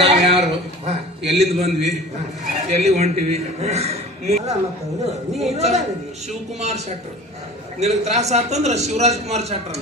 ನಾವ್ ಯಾರು, ಎಲ್ಲಿಂದ ಬಂದ್ವಿ, ಎಲ್ಲಿ ಹೊಂಟಿವಿ? ಶಿವಕುಮಾರ್ ಶೆಟ್ರು. ನಿನಗೆ ತ್ರಾಸ ಆತಂದ್ರ ಶಿವರಾಜ್ ಕುಮಾರ್ ಶೆಟ್ರ.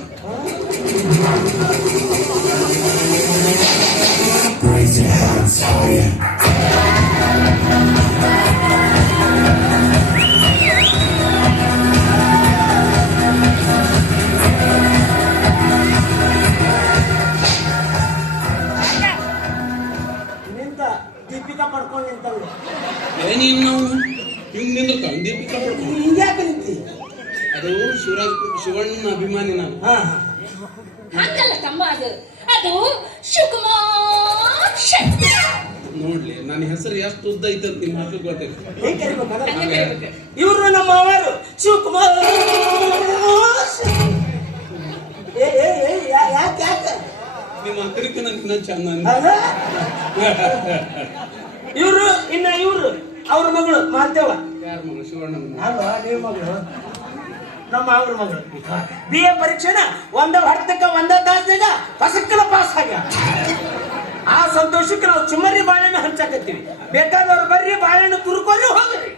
ದೀಪಿಕಾ ಪಡ್ಕೊಂಡು ನಿಂತವ್ರು ಏನಿನ್ನು ಹಿಂಗ್ ನಿಂದಿರ್ತಾವ. ದೀಪಿಕಾ ಪಡ್ಕೊಂಡು ಹಿಂಗ್ಯಾಕೆ ನಿಂತಿ? ಅದು ಶಿವಣ್ಣ ಅಭಿಮಾನಿ ನಾನು. ಹಂಗಲ್ಲ ತಮ್ಮ, ಅದು ಶಿವಕುಮಾರ್ ಶೆಟ್ಟಿ. ನೋಡ್ಲಿ, ನನ್ನ ಹೆಸರು ಎಷ್ಟು ಉದ್ದ ಐತೆ ಅಂತ ನಿಮ್ಮ ಮಕ್ಕಳಿಗೆ ಗೊತ್ತಿಲ್ಲ. ಇವರು ನಮ್ಮ ಅವರು ಶಿವಕುಮಾರ್. ಯಾಕೆ ನಿಮ್ಮ ಅಕ್ಕರಿಗೆ ನನ್ನ ಚಂದ. ಇವರು ಅವ್ರ ಮಗಳು ಮಾಲ್ತೇವ. ಯಾರ ಮಗಳು? ಶಿವಣ್ಣ ಅಲ್ವಾ? ನಿಮ್ಮ ಮಗಳು, ನಮ್ಮ ಅವ್ರ ಮಗಳು. BA ಪರೀಕ್ಷೆನ ಒಂದ ಹೊಡೆತಕ್ಕ ಒಂದ ತಾಸ್ನಾಗ ಪಸಕ್ಕಲ ಪಾಸ್ ಆಗ. ಆ ಸಂತೋಷಕ್ಕೆ ನಾವು ಚುಮ್ಮರಿ ಬಾಳೆಹಣ್ಣು ಹಂಚಾಕತ್ತೀವಿ. ಬೇಕಾದವ್ರು ಬರ್ರಿ, ಬಾಳೆಹಣ್ಣು ತುರ್ಕೋರಿ, ಹೋಗ್ರಿ.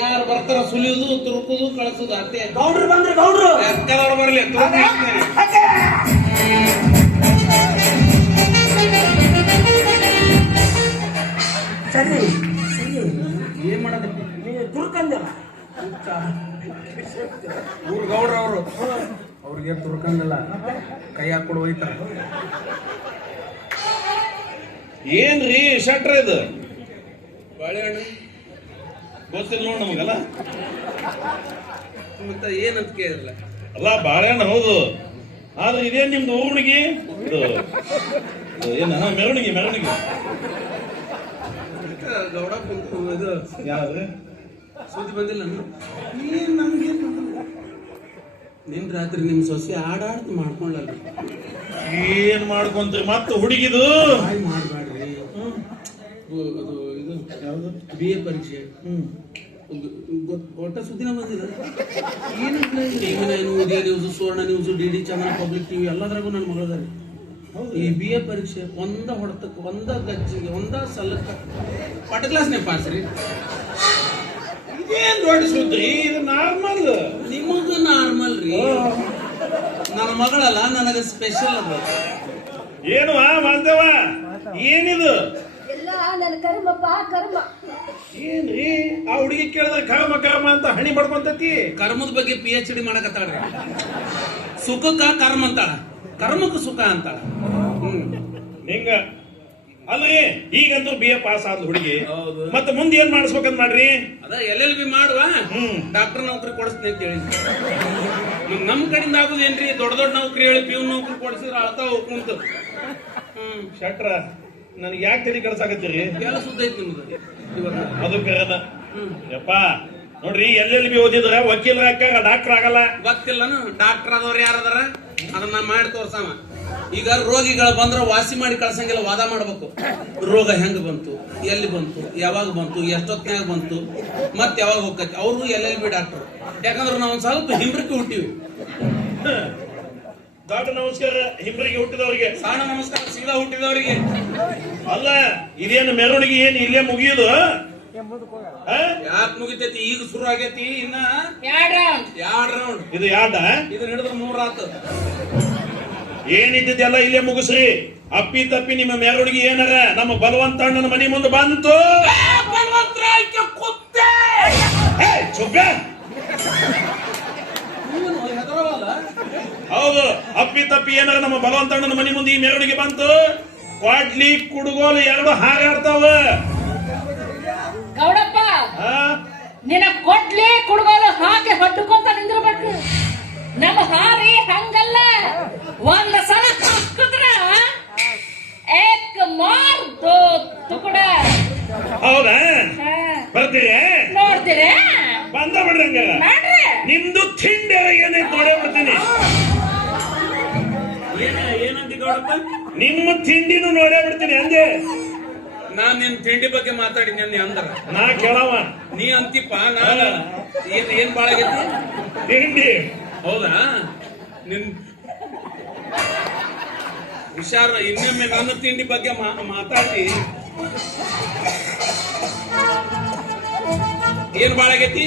ಯಾರು ಬರ್ತಾರ ಸುಲಿಯುದು, ತುರುಕುದು, ಕಳಿಸುದು ಅಷ್ಟೇ. ಗೌಡ್ರು ಬಂದ್ರಿ, ಗೌಡ್ರು ಬರ್ಲಿ. ಸರಿ ಏನ್ ಮಾಡಕತ್ತಿ? ನೀವು ತುರ್ಕಂದಿಲ್ಲ. ಊರ್ ಗೌಡ್ರ ಅವರು, ಅವ್ರಿಗೆ ತುರ್ಕಂಗಿಲ್ಲ, ಕೈ ಹಾಕೊಂಡು ಹೋಯ್ತಾರ. ಏನ್ರಿ ಶಟ್ರ ಇದು? ಬಾಳೆಹಣ್ಣು ಗೊತ್ತಿಲ್ಲ ನೋಡ್ ನಮಗಲ್ಲ. ಮತ್ತೆ ಏನಂತ ಕೇಳಿಲ್ಲ. ಅಲ್ಲ, ಬಾಳೆಹಣ್ಣು ಹೌದು, ಆದ್ರೆ ಇದೇನ್ ನಿಮ್ದು ಊರ್ಣಿಗೆ? ಇದು ಏನ ಮೆರವಣಿಗೆ? ಗೌಡ ಇದು ಯಾವ್ದು ಸುದ್ದಿ ಬಂದಿಲ್ಲ. ನಿನ್ ರಾತ್ರಿ ನಿಮ್ ಸೊಸೆ ಆಡಾಡ್ತು ಮಾಡ್ಕೊಳ್ಳಲ್ಲ. ಏನ್ ಮಾಡ್ಕೊಂತೀರಿ ಮತ್ತೆ ಹುಡುಗಿದು? ಮಾಡ್ಬೇಡ್ರಿ. ಇದು ಯಾವ್ದು BA ಪರೀಕ್ಷೆ ಒಟ್ಟ ಸುದ್ದಿನ ಬಂದಿಲ್ಲ. ಏನು Udaya news, Suvarna news, DD channel, public TV ಎಲ್ಲದ್ರಾಗೂ ನನ್ನ ಮಗಳದಾರಿ. ಈ BA ಪರೀಕ್ಷೆ ಒಂದ ಹೊಡೆತಕ್ಕೆ, ಒಂದ ಗಜ್ಜಿಗೆ, ಒಂದ ಸಲಕ್ಕ ಪಟ್ ಕ್ಲಾಸ್ನೇ ಪಾಸ್ ರೀ. ಇದೇನ್ ದೊಡ್ಡ ಸುದ್ದಿ? ಇದು ನಾರ್ಮಲ್. ನಿಮಗ ನಾರ್ಮಲ್ ರೀ, ನನ್ನ ಮಗಳಲ್ಲ, ನನಗೆ ಸ್ಪೆಷಲ್ ಅದ. ಏನು ಮಾಂತವ, ಏನಿದು? ಎಲ್ಲ ನನ್ನ ಕರ್ಮಪ್ಪ, ಕರ್ಮ. ಏನ್ರಿ ಆ ಹುಡುಗಿ ಕೇಳಿದ್ರೆ ಕರ್ಮ ಅಂತ ಹಣಿ ಬಡ್ಕೊಂತತಿ. ಕರ್ಮದ ಬಗ್ಗೆ PhD ಮಾಡಕತ್ತಾಳ್ರಿ. ಸುಖಕ್ಕ ಕರ್ಮ ಅಂತಾಳ, ಕರ್ಮಕ್ಕ ಸುಖ ಅಂತಾಳ. ಹಿಂಗ ಅಲ್ರಿ, ಈಗಂತೂ BA ಪಾಸ್ ಆದ ಹುಡುಗಿ, ಮತ್ತೆ ಮುಂದೆ ಏನ್ ಮಾಡಿಸ್ಬೇಕಂತ ಮಾಡ್ರಿ? ಅದ LLB ಮಾಡುವ, ಡಾಕ್ಟರ್ ನೌಕರಿ ಕೊಡಿಸ್ತೀನಿ ಅಂತ ಹೇಳಿ. ನಮ್ ಕಡೆಯಿಂದ ಆಗುದೇನ್ರಿ? ದೊಡ್ಡ ನೌಕರಿ ಹೇಳಿ ಪ್ಯೂನ್ ನೌಕರಿ ಕೊಡಿಸಿದ್ರ ಅಳ್ತಾ ಹೋಗ್ಕುಂತ. ಶಟ್ರ, ನನಗೆ ಯಾಕೆ ತಲೆ ಕಳ್ಸಾಕತ್ತೀರಿ? ಎಲ್ಲ ಸುದ್ದ ಐತಿ ನಿಮ್ದು. ಅದು ಕರೆದ ಯಪ್ಪ. ನೋಡ್ರಿ, LLB ಓದಿದ್ರ ವಕೀಲರ ಹಾಕಾಗ ಡಾಕ್ಟರ್ ಆಗಲ್ಲ. ಗೊತ್ತಿಲ್ಲನು ಡಾಕ್ಟರ್ ಆದವ್ರು ಯಾರದಾರ, ಅದನ್ನ ಮಾಡಿ ತೋರ್ಸವ. ಈಗ ರೋಗಿಗಳು ಬಂದ್ರ ವಾಸಿ ಮಾಡಿ ಕಳ್ಸಂಗಿಲ್ಲ, ವಾದ ಮಾಡ್ಬೇಕು. ರೋಗ ಹೆಂಗ್ ಬಂತು, ಎಲ್ಲಿ ಬಂತು, ಯಾವಾಗ ಬಂತು, ಎಷ್ಟೊತ್ತಿನಾಗ ಬಂತು, ಮತ್ ಯಾವಾಗ ಹೋಗ್ತೈತಿ. ಅವರು LLB ಡಾಕ್ಟರ್. ಯಾಕಂದ್ರೆ ನಾವು ಒಂದ್ ಸ್ವಲ್ಪ ಹಿಂಬ್ರಿಕೆ ಹುಟ್ಟಿವಿ. ದೊಡ್ಡ ನಮಸ್ಕಾರ ಹಿಂಬರಿಗೆ ಹುಟ್ಟಿದವ್ರಿಗೆ, ಸಣ್ಣ ನಮಸ್ಕಾರ ಸೀದಾ ಹುಟ್ಟಿದವರಿಗೆ. ಅಲ್ಲ, ಇದೇನು ಮೆರವಣಿಗೆ ಏನು ಇಲ್ಲೇ ಮುಗಿಯುದು? ಯಾಕೆ ಮುಗಿತೈತಿ? ಈಗ ಶುರು ಆಗೈತಿ. ಇನ್ನ 2 ರೌಂಡ್. ಇದು ಯಾಡ? ಇದು ಹಿಡಿದ್ರೆ 3 ಆತು. ಏನಿದ್ದೆಲ್ಲ ಇಲ್ಲೇ ಮುಗಿಸ್ರಿ. ಅಪ್ಪಿ ತಪ್ಪಿ ನಿಮ್ಮ ಮೆರವಣಿಗೆ ಏನಾರ ನಮ್ಮ ಬಲವಂತಣ್ಣನ ಮನೆ ಮುಂದೆ ಬಂತು, ಹೌದು, ಅಪ್ಪಿ ತಪ್ಪಿ ಏನಾರ ನಮ್ಮ ಬಲವಂತಣ್ಣನ ಮನೆ ಮುಂದೆ ಈ ಮೆರವಣಿಗೆ ಬಂತು, ಕ್ವಾಡ್ಲಿ ಕುಡುಗೋಲು 2 ಹಾರಾಡ್ತಾವ. ಗೌಡಪ್ಪ, ನಿನ್ನ ಕೊಡ್ಲಿ ಕುಡುಗೋಲು ಹಾಕಿ ಹೊಟ್ಟುಕೊಂತ ನಿಂದಿರ್ಬೇಕು. ನಮ್ಮ ಹಾರಿ ಹಂಗಲ್ಲ, ಒಂದ್ ಸಲ ಹಾಕಿದ್ರ ಏಕ್ ಮಾರ್ ದೋ ತುಕಡ. ಹೌದಾ? ಬರ್ತೀರಿ? ನೋಡ್ತೀರಿ? ಬಂದ ಬಿಡ್ರಂಗ. ನಿಮ್ದು ತಿಂಡಿ ಏನೈತೆ ನೋಡೇ ಬಿಡ್ತೀನಿ. ಏನಂತ ಗೌಡಪ್ಪ? ನಿಮ್ಮ ತಿಂಡಿನೂ ನೋಡೇ ಬಿಡ್ತೀನಿ ಅಂದೆ. ನಾನ್ ನಿನ್ ತಿಂಡಿ ಬಗ್ಗೆ ಮಾತಾಡಿನಿ ಅಂದಿ ಅಂದ್ರ ನಾ ಕೇಳವ ನೀ ಅಂತಿಪ್ಪ. ನಾನು ಏನ್ ಬಾಳ ಆಗೈತಿ ತಿಂಡಿ. ಹೌದಾ? ನಿನ್ ಹುಷಾರ, ಇನ್ನೊಮ್ಮೆ ನನ್ನ ತಿಂಡಿ ಬಗ್ಗೆ ಮಾತಾಡಿ. ಏನ್ ಬಾಳ ಆಗೈತಿ?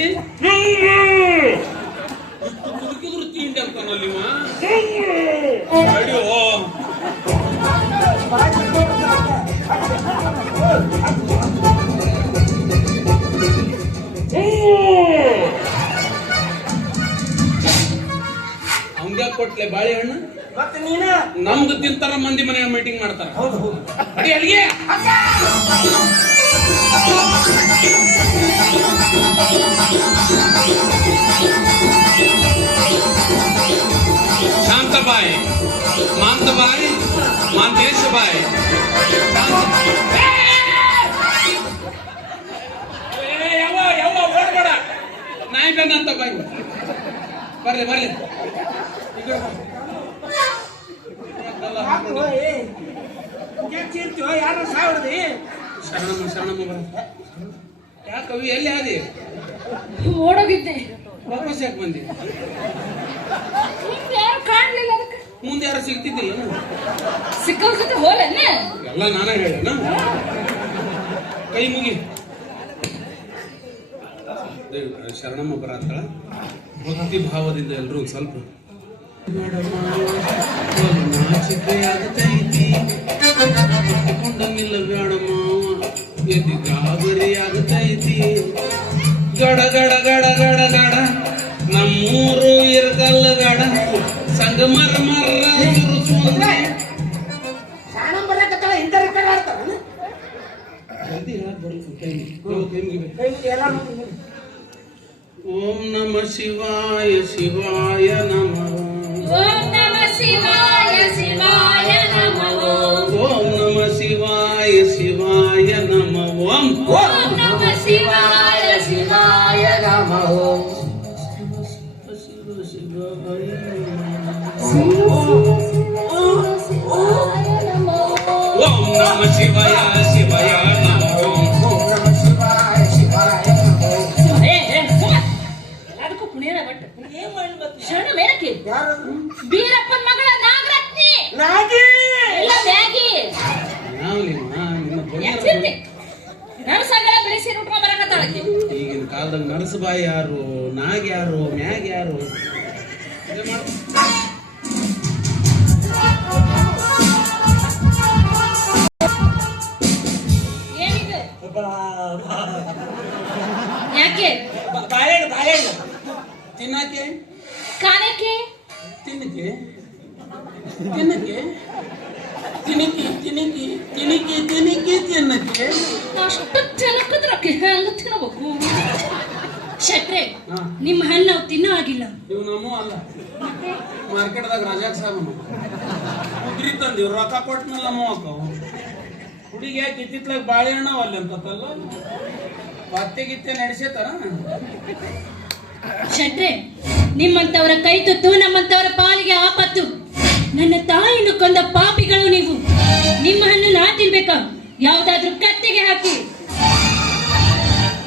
ಕುದುಕಿದ್ರು ತಿಂಡಿ ಅಂತಾನಲ್ಲಿ ಅಡಿಯೋ. ಅವಂಗ ಕೊಟ್ಲೆ ಬಾಳೆಹಣ್ಣು ಮತ್ತೆ ನೀನ ನಮ್ದು ತಿಂತಾರ, ಮಂದಿ ಮನೆ ಮೀಟಿಂಗ್ ಮಾಡ್ತಾರ. ಹೌದು ಹೌದು. ಅಡಿ ಅಲ್ಲಿಗೆ ಶಾಂತಬಾಯಿ, ಮಾಂತಬಾಯಿ, ಮಾಂತೇಶಬಾಯಿ. ಯಾವ ಓಡ್ಬೇಡ, ನಾಯಿ ಬೆನ್ನಂತ ಬಾಯಿ. ಬರ್ರಿ ಬರ್ರಿ. ಯಾರು ಸಾವಿರದಿ ಶರಣಮ್ಮ ಶರಣಮ್ಮ ಬರ. ಯಾಕವಿ ಎಲ್ಲಿ ಆದಿ? ಓಡೋಗಿದ್ದೆ. ವಾಪಸ್ ಯಾಕೆ ಬಂದಿ? ಯಾರು ಕಾಣ್ಲಿಲ್ಲ ಅದಕ್ಕೆ. ಮುಂದೆ ಯಾರು ಸಿಗ್ತಿದ್ದಿಲ್ಲ? ಸಿಕ್ಕವ್ರ ಜೊತೆ ಹೋಲನ್ನೇ ಎಲ್ಲ ನಾನೇ ಹೇಳ. ಕೈ ಮುಗಿ. ಶರಣಮ್ಮ ಬರತ್ತಾಳ. ಭಕ್ತಿ ಭಾವದಿಂದ ಎಲ್ರು ಒಂದ್ ಸ್ವಲ್ಪ ನಾಚಿಕೆ ಆಗತೈತಿ, ಕೊಂಡನಿಲ್ಲ ಬೇಡಮ್ಮ, ಎದಿ ಗಾಬರಿ ಆಗತೈತಿ. ಗಡ ಗಡ ಗಡ ಗಡ ಗಡ ನಮ್ಮೂರು ಇರಗಲ್ಲ ಗಡ ಸಂಗಮರ ಮರ ಶಾಣಂ ಬರಕತ್ತಾಳ. ಇಂತರ ಕಡೆ ಆಡ್ತಾರ ಜಲ್ದಿ ಹೇಳಕ್ ಬರ್ಲಿ. ಕೈ ಮುಗಿಬೇಕು. ಕೈ ಎಲ್ಲ ಓಂ ನಮ ಶಿವಾಯ ಶಿವಾಯ ನಮಃ. ಓಂ ನಮ ಶಿವಾಯ ಶಿವಾಯ ನಮಃ. ಓಂ ನಮ ಶಿವಾಯ ಶಿವಾಯ ನಮಃ. ಓಂ ಓಂ ನಮ ಶಿವಾಯ ಶಿವಾಯ ನಮಃ. ಶಿವ ಶಿವಾಯ ಓಂ ನಮ ಶಿವಾಯ ಶಿವಾಯ ನಮಃ. ಅದಕ್ಕೂ ಪುಣ್ಯದ ಬಟ್ ಏನ್ ಮಾಡ್ಬೇಕು? ಶರಣ ಮೇನಕ್ಕೆ ಯಾರು? ಬೀರಪ್ಪನ ಮಗಳ ನಾಗರತ್ನಿ ನಾಗಿ ಎಲ್ಲ ಮ್ಯಾಗಿ ನಿನ್ನ ನರಸಂಗಳ ಬೆಳೆಸಿ ಉಟ್ಕೊಂಡ್ ಬರಕತ್ತಾಳಕ್ಕೆ. ಈಗಿನ ಕಾಲದಾಗ ನರಸಬಾಯಿ ಯಾರು, ನಾಗ್ ಯಾರು, ಮ್ಯಾಗ್ ಯಾರು? ಇದೇ ಮಾಡು. ಏನಿದು? ಯಾಕೆ ಬಾಳೆಹಣ್ಣು ಬಾಳೆಹಣ್ಣು ತಿನ್ನಕ್ಕೆ ಕಾಲಕ್ಕೆ ತಿನ್ನಕ್ಕೆ ತಿನ್ನಕ್ಕೆ ತಿನಿಕಿ ತಿನಿಕಿ ತಿನಿಕಿ ತಿನಿಕಿ ತಿನ್ನಕ್ಕೆ. ಅಷ್ಟು ಜನಕ್ಕದ್ರಕ್ಕೆ ಹೆಂಗ ತಿನ್ನಬೇಕು? ಶೆಟ್ರೆ ಹಾ. ನಿಮ್ಮ ಹಣ್ಣು ನಾವು ತಿನ್ನೋ ಆಗಿಲ್ಲ. ಇವು ನಮ್ಮ ಅಲ್ಲ, ಮಾರ್ಕೆಟ್ದಾಗ ರಾಜಾಕ್ ಸಾಬ್ ಉದ್ರಿ ತಂದಿವ್ ರೊಕ್ಕ ಕೊಟ್ಟ ಮೇಲೆ ನಮ್ಮ ಹಾಕವು. ಹುಡುಗಿ ಯಾಕೆ ಇತ್ತಿತ್ಲಾಗ ಬಾಳೆಹಣ್ಣು ಅಲ್ಲಿ ಅಂತಲ್ಲ ಪತ್ತೆ ಗಿತ್ತೆ ನಡೆಸೇತಾರ. ಶೆಟ್ರೆ ನಿಮ್ಮಂತವರ ಕೈ ತುತ್ತು ನಮ್ಮಂತವರ ಪಾಲಿಗೆ ಆಪತ್ತು. ನನ್ನ ತಾಯಿಯನ್ನು ಕೊಂದ ಪಾಪಿಗಳು ನೀವು. ನಿಮ್ಮ ಹಣ್ಣು ನಾ ತಿನ್ಬೇಕಾ? ಯಾವ್ದಾದ್ರೂ ಕತ್ತೆಗೆ ಹಾಕಿ.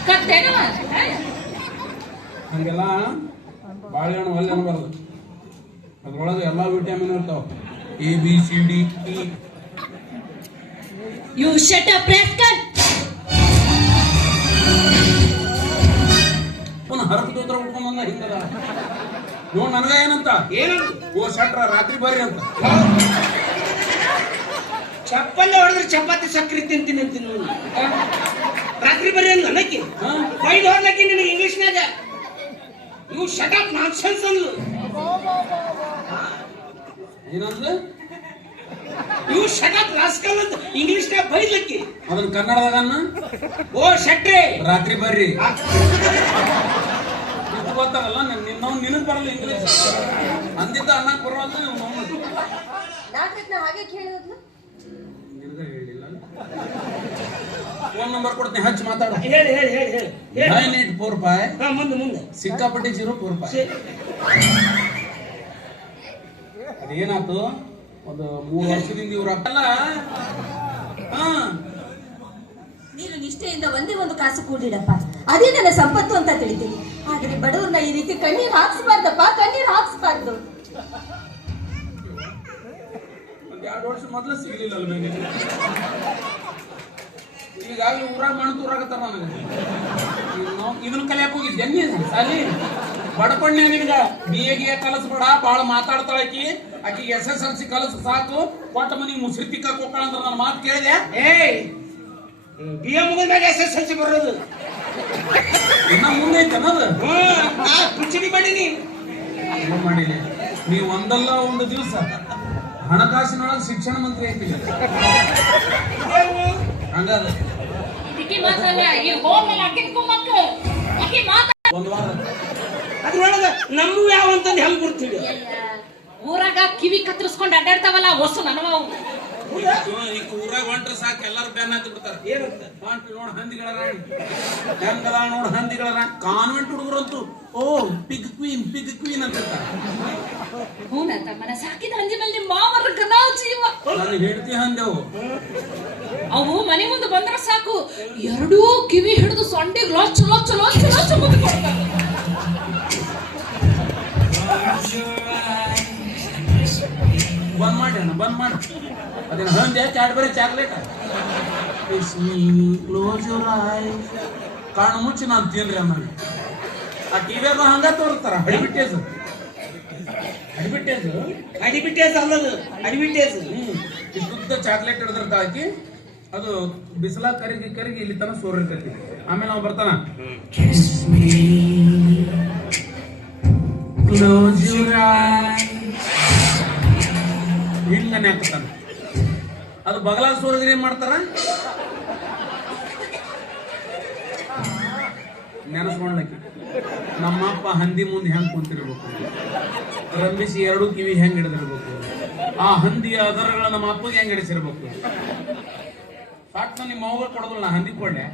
ಕತ್ತೆನವ? ಹಂಗೆಲ್ಲ ಬಾಳೆಹಣ್ಣು ಒಳ್ಳೆ ಅನ್ಬಾರ್ದು. ಅದ್ರೊಳಗೆ ಎಲ್ಲಾ ವಿಟಮಿನ್ ಇರ್ತಾವ. ABCD E. You shut up, rascal! ಪುನಃ ಹರಕು ತೋತ್ರ ಉಟ್ಕೊಂಡ್ ಬಂದ ಹಿಂಗದ ನೋಡ್ ನನಗ ಏನಂತ ಓ ಶಟ್ರ ರಾತ್ರಿ ಬರ್ರಿ ಅಂತ. ಚಪ್ಪಲ್ಲ ಹೊಡೆದ್ರೆ ಚಪಾತಿ ಸಕ್ರಿ ತಿಂತೀನಿ ಅಂತೀನಿ ನೀನು. ರಾತ್ರಿ ಬರೀ ಅಂದ ನಕ್ಕಿ ಬೈದು ಹೊಡ್ಲಕ್ಕಿ ನಿನಗೆ ಇಂಗ್ಲಿಷ್ನಾಗ. ಇವು ಶಟಪ್ ನಾನ್ಸೆನ್ಸ್ ಅಂದ್ಲು. ಏನಂದ? ಇವು ಶಟಪ್ ರಾಸ್ಕಲ್ ಅಂತ ಇಂಗ್ಲಿಷ್ನಾಗ ಬೈದ್ಲಕ್ಕಿ. ಅದನ್ನ ಕನ್ನಡದಾಗ ಓ ಶಟ್ರೆ ರಾತ್ರಿ ಬರ್ರಿ ಗೊತ್ತಾರಲ್ಲ. ನಿನಗ್ ಬರಲ್ಲ ಇಂಗ್ಲಿಷ್ ಅಂದಿದ್ದ ಅನ್ನಕ್ ಬರೋದು ನಿನಗ ಹೇಳಿಲ್ಲ. ಫೋನ್ ನಂಬರ್ ಕೊಡ್ತೀನಿ, ಹಚ್ಚಿ ಮಾತಾಡು. ಹೇಳಿ ಹೇಳಿ ಹೇಳಿ ಹೇಳಿ 9845 ಹಾ ಮುಂದೆ ಮುಂದೆ ಸಿಕ್ಕಾಪಟ್ಟಿ 04. ಅದೇನಾತು? ಒಂದು 3 ವರ್ಷದಿಂದ ಇವ್ರ ಅಪ್ಪಲ್ಲ ನೀನು ನಿಷ್ಠೆಯಿಂದ ಒಂದೇ ಒಂದು ಕಾಸು ಕೂಡಿಡಪ್ಪ, ಅದೇ ನನ್ನ ಸಂಪತ್ತು ಅಂತ ತಿಳಿತೀನಿ. ಆದ್ರೆ ಬಡವ್ರನ್ನ ಈ ರೀತಿ ಕಣ್ಣೀರ್ ಹಾಕ್ಸ್ಬಾರ್ದಪ್ಪ, ಕಣ್ಣೀರ್ ಹಾಕ್ಸ್ಬಾರ್ದು. ಒಂದ್ 2 ವರ್ಷ ಮೊದಲು ಸಿಗ್ಲಿಲ್ಲ ನನಗೆ. ಈಗಾಗಲೇ ಊರಾಗ ಮಣತೂರಾಗತ್ತಾರ ನನಗೆ. ಇದನ್ನ ಕಲಿಯಕ್ ಹೋಗಿದ್ದೆ ಅಲ್ಲಿ ಬಡ್ಕೊಂಡೆ ನಿನಗ BA ಕಲಸ್ಬೇಡ, ಬಾಳ ಮಾತಾಡ್ತಾಳಕಿ, ಆಕಿಗೆ SSLC ಕಲಸ್ ಸಾಕು, ಕೊಟ್ಟ ಮನಿಗೆ ಮುಸ್ರಿ ತಿಕ್ಕಕ್ ಹೋಗ್ತಾಳ ಅಂದ್ರೆ ನನ್ನ ಮಾತು ಕೇಳಿದೆ. BA ಮುಗಿದಾಗ SSLC ಬರೋದು ಇನ್ನ ಮುಂದೆ ಐತೆ ಅನ್ನೋದು. ಕುಚಿಡಿ ಮಾಡೀನಿ ಏನ್ ಮಾಡಿಲ್ಲ ನೀವು ಒಂದಲ್ಲ ಒಂದು ದಿವಸ ಹಣಕಾಸಿನೊಳಗೆ ಶಿಕ್ಷಣ ಮಂತ್ರಿ ಐತಿ ಹಂಗಾದ ಒಂದು ವಾರ ಅದ್ರೊಳಗ ನಮ್ಮ ಯಾವ ಅಂತಂದು ಹೆಂಗ್ ಗುರ್ತೀವಿ? ಊರಾಗ ಕಿವಿ ಕತ್ತರಿಸ್ಕೊಂಡು ಅಡ್ಡಾಡ್ತಾವಲ್ಲ ಹೊಸ ನನವು. ಈ ಊರಾಗ ಹೊಂಟ್ರ ಸಾಕು ಎಲ್ಲಾರು ಬೆನ್ನ ಹತ್ತಿ ಬಿಡ್ತಾರ. ಹೊಂಟ್ರಿ ನೋಡ್ ಹಂದಿಗಳ ರಾಣಿ ಹೆಂಗದ ನೋಡ್ ಹಂದಿಗಳ ರಾಣಿ. ಕಾನ್ವೆಂಟ್ ಹುಡುಗರಂತೂ ಪಿಗ್ ಕ್ವೀನ್ ಅಂತ ಹೂನಂತ ಮನ ಸಾಕಿದ ಹಂದಿ ಮೇಲೆ ನಿಮ್ಮ ಮಾವರ ಗನಾವ್ ಜೀವ. ನಾನು ಹೇಳ್ತಿ ಹಂದೆವು ಅವು ಮನೆ ಮುಂದೆ ಬಂದ್ರೆ ಸಾಕು, ಎರಡೂ ಕಿವಿ ಹಿಡಿದು ಸೊಂಡಿಗೆ ಲೊಚ್ಚ ಲೊಚ್ಚ ಲೊಚ್ಚ ಲೊಚ್ಚ ಮುಂದೆ ಕೊಡ್ತಾರೆ. ಬಂದ್ ಮಾಡಿ ಅಣ್ಣ, ಬಂದ್ ಮಾಡಿ. ಅದೇನು ಹಂದೆ ಕ್ಯಾಡ್ಬರಿ ಚಾಕ್ಲೇಟ್ ಕಾಣು ಮುಚ್ಚಿ ನಾನು ತಿನ್ರಿ ಆಮೇಲೆ ಆ ಟಿವಿಯಾಗ ಹಂಗ ತೋರಿಸ್ತಾರ. ಅಡಿಬಿಟ್ಟೇಸು ಅಡಿಬಿಟೇಸ್ ಅಲ್ಲದು, ಅಡಿಬಿಟೇಸ್. ಇಷ್ಟುದ್ದ ಚಾಕ್ಲೇಟ್ ಹಿಡಿದ್ರ ಹಾಕಿ ಅದು ಬಿಸಿಲ ಕರಿಗಿ ಇಲ್ಲಿ ತನ ಸೋರಿರ್ತೈತಿ. ಆಮೇಲೆ ನಾವು ಬರ್ತಾನ ಹಿಂಗನೆ ಹಾಕ್ತಾನ. ಅದು ಬಗಲ ಸೋರಿದ್ರೆ ಏನ್ ಮಾಡ್ತಾರ? ನೆನಸ್ಕೊಂಡ್ಲಕ್ಕಿ ನಮ್ಮಪ್ಪ ಹಂದಿ ಮುಂದೆ ಹೆಂಗ್ ಕುಂತಿರ್ಬೇಕು, ರಂಬಿಸಿ 2 ಕಿವಿ ಹೆಂಗ್ ಹಿಡಿದಿರ್ಬೇಕು, ಆ ಹಂದಿಯ ಅದರಗಳ ನಮ್ಮ ಅಪ್ಪಗೆ ಹೆಂಗ್ ಹಿಡಿಸಿರ್ಬೇಕು. ಸಾಕ್ ನಿಮ್ಮ ಅವ್ಗ ಕೊಡೋದಿಲ್ಲ, ನಾ ಹಂದಿ ಕೊಡ್ಲೆ.